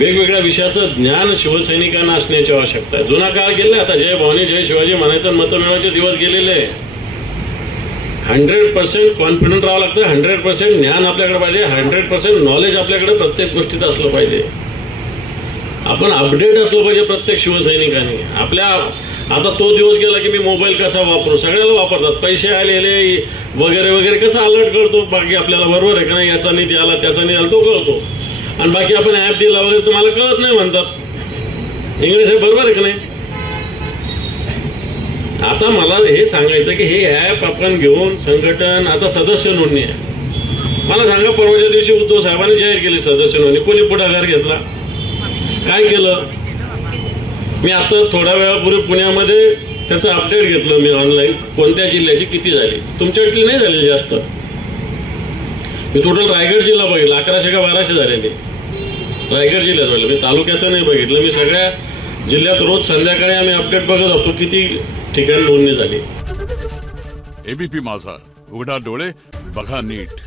वेगवेगळ्या विषयाचं ज्ञान शिवसैनिकांना असण्याची आवश्यकता आहे. जुना काळ गेला, आता जय भवानी जय शिवाजी म्हणायचं, मतं मिळवायचे दिवस गेलेले. 100% कॉन्फिडंट राहावं लागतं. 100% ज्ञान आपल्याकडे पाहिजे. 100% नॉलेज आपल्याकडे प्रत्येक गोष्टीचं असलं पाहिजे. आपण अपडेट असलं पाहिजे प्रत्येक शिवसैनिकांनी. आपल्या आता तो दिवस गेला की मी मोबाईल कसा वापरू, सगळ्याला वापरतात. पैसे आलेले वगैरे वगैरे कसं अलर्ट करतो बाकी आपल्याला, बरोबर आहे का नाही, याचा निधी आला त्याचा निधी आला तो कळतो. आणि बाकी आपण ॲप दिला वगैरे तुम्हाला कळत नाही म्हणतात. इंग्लिश आहे, बरोबर आहे का नाही. आता मला हे सांगायचं की हे ॲप आपण घेऊन संघटन आता सदस्य नोंदणी आहे. मला सांगा, परवाच्या दिवशी उद्धव साहेबांनी जाहीर केली सदस्य नोंदणी. कोणी पुढाकार घेतला, काय केलं? मी आता थोड्या वेळापूर्वी पुण्यामध्ये त्याचं अपडेट घेतलं मी ऑनलाईन, कोणत्या जिल्ह्याची किती झाली. तुमच्याकडली नाही झाली जास्त. मी टोटल रायगड जिल्हा बघितला, 1100 का 1200 झालेले रायगड जिल्ह्यात बघितलं. मी तालुक्याचं नाही बघितलं. मी सगळ्या जिल्ह्यात रोज संध्याकाळी आम्ही अपडेट बघत असतो किती ठिकाणी नोंदणी झाली. एबीपी माझा, उघडा डोळे बघा नीट.